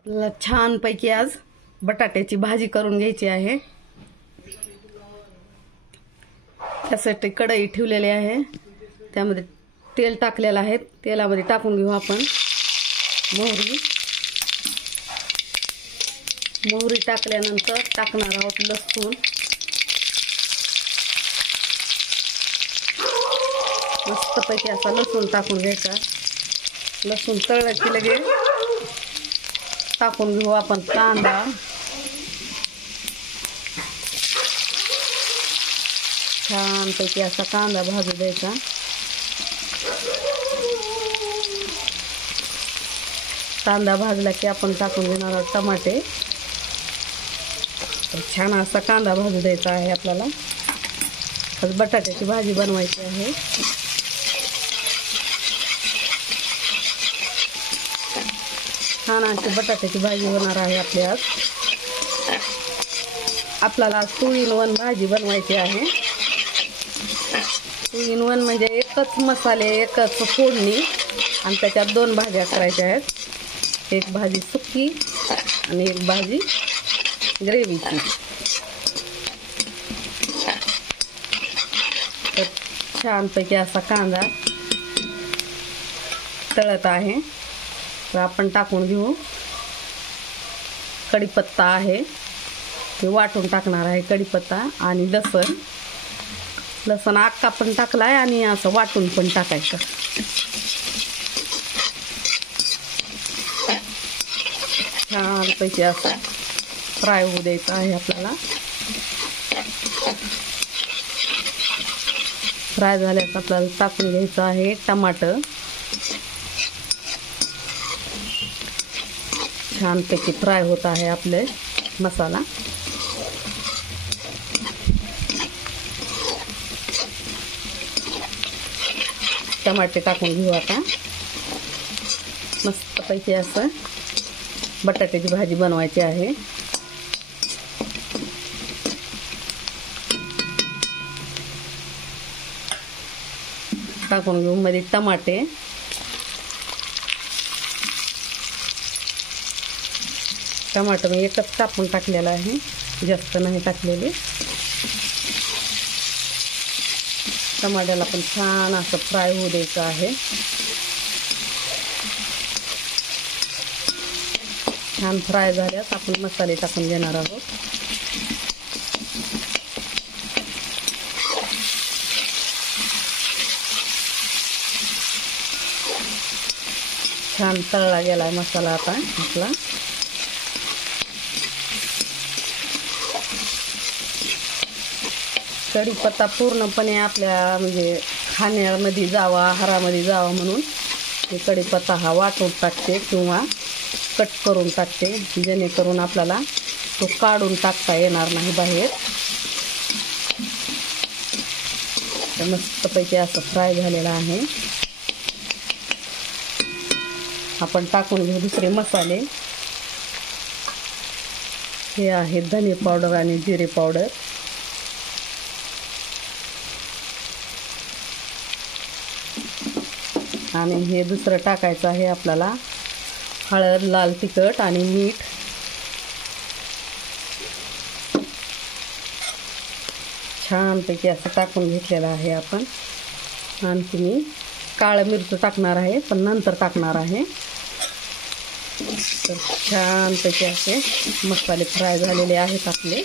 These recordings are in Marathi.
आपल्याला छानपैकी आज बटाट्याची भाजी करून घ्यायची आहे। त्यासाठी कढई ठेवलेली आहे, त्यामध्ये तेल टाकलेलं आहे। तेलामध्ये टाकून घेऊ आपण मोहरी टाकल्यानंतर टाकणार आहोत लसूण। मस्तपैकी असा लसूण टाकून घ्यायचा। लसूण तळलं की लगेच टाकून घेऊ आपण कांदा। छानपैकी असा कांदा भाजू द्यायचा। कांदा भाजला की आपण टाकून घेणार आहोत टमाटे। छान असा कांदा भाजू द्यायचा आहे आपल्याला। आज बटाट्याची भाजी बनवायची आहे। छान अशी बटाट्याची भाजी होणार आहे आपली आज। आपल्याला 2 in 1 भाजी बनवायची आहे। 2 in 1 म्हणजे एकच मसाले, एकच फोडणी आणि त्याच्यात 2 भाज्या करायच्या आहेत। एक भाजी सुकी आणि एक भाजी ग्रेव्हीची। तर छानपैकी असा कांदा तळत आहे, तर आपण टाकून घेऊ कढीपत्ता आहे, ते वाटून टाकणार आहे। कढीपत्ता आणि लसण अख्खा पण टाकलाय आणि असं वाटून पण टाकायचं। छानपैकी असं फ्राय होऊ द्यायचं आहे आपल्याला। फ्राय झाल्यास आपल्याला टाकून घ्यायचं आहे टमाटर। छानपैकी फ्राय होत आहे आपले मसाला। टमाटे टाकून घेऊ आता। मस्तपैकी असं बटाट्याची भाजी बनवायची आहे। टाकून घेऊ मध्ये टमाटे। टमाटर मी एकच कापून टाकलेला आहे, जास्त नाही टाकलेले। टमाट्याला पण छान असं फ्राय होऊ द्यायचं आहे। छान फ्राय झाल्यास आपण मसाले टाकून घेणार आहोत। छान तळला गेला मसाला आता आपला। कढीपत्ता पूर्णपणे आपल्या म्हणजे खाण्यामध्ये जावा, आहारामध्ये जावा म्हणून हे कढीपत्ता हा वाटून टाकते किंवा कट करून टाकते, जेणेकरून आपल्याला तो काढून टाकता येणार नाही बाहेर। तर मस्तपैकी असं फ्राय झालेला आहे। आपण टाकून घेऊ दुसरे मसाले। हे आहे धने पावडर आणि जिरे पावडर। आणि हे दुसरं टाकायचं आहे आपल्याला हळद, लाल तिखट आणि मीठ। छानपैकी असं टाकून घेतलेलं आहे आपण। आणखी मी काळं मिरची टाकणार आहे, पण नंतर टाकणार आहे। तर छानपैकी असे मसाले फ्राय झालेले आहेत आपले।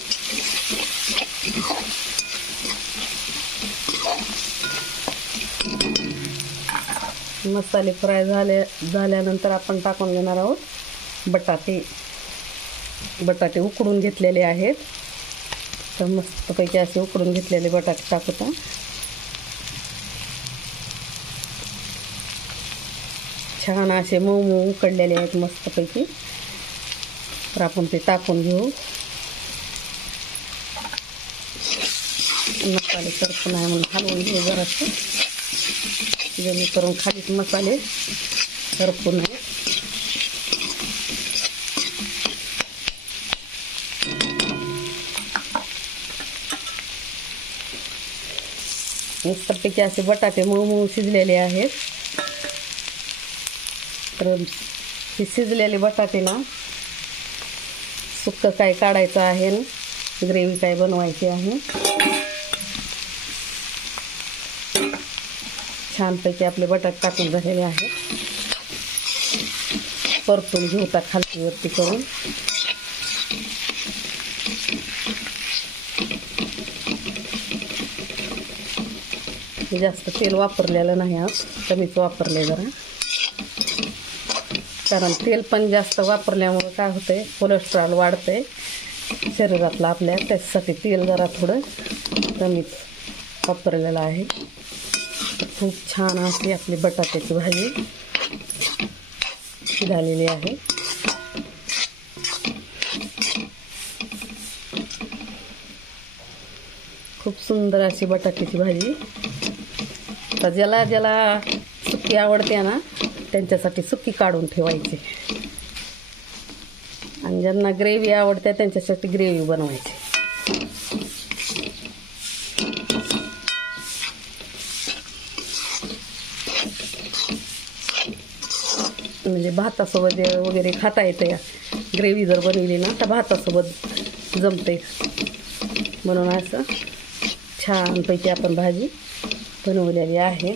मसाले फ्राय झाल्यानंतर आपण टाकून घेणार आहोत बटाटे उकडून घेतलेले आहेत। तर मस्तपैकी असे उकडून घेतलेले बटाटे टाकूता। छान असे मऊ उकडलेले आहेत मस्तपैकी। तर आपण ते टाकून घेऊ। मसाले करपून आहे म्हणून हलवून घेऊ जरासं, जेणेकरून खालीच मसाले करपू नये। मस्तपैकी असे बटाटे मऊ शिजलेले आहेत। तर हे शिजलेले बटाटे ना सुक्कं काय काढायचं आहे, ग्रेव्ही काय बनवायची आहे. छानपैकी आपले बटाटे टाकून झालेले आहेत. परतून घेऊ त्या खालती वरती करून. जास्त तेल वापरलेलं नाही, आज कमीच वापरले जरा, कारण तेल पण जास्त वापरल्यामुळे काय होतंय, कोलेस्ट्रॉल वाढतंय शरीरातलं आपल्या. त्याच्यासाठी तेल जरा थोडं कमीच वापरलेलं आहे. खूप छान अशी आपली बटाट्याची भाजी झालेली आहे. खूप सुंदर अशी बटाट्याची भाजी. तर ज्याला ज्याला सुकी आवडते ना, त्यांच्यासाठी सुकी काढून ठेवायची, आणि ज्यांना ग्रेव्ही आवडते त्यांच्यासाठी ग्रेव्ही बनवायची. म्हणजे भातासोबत वगैरे खाता येते. ग्रेव्ही जर बनवली ना तर भातासोबत जमते. म्हणून असं छानपैकी आपण भाजी बनवलेली आहे.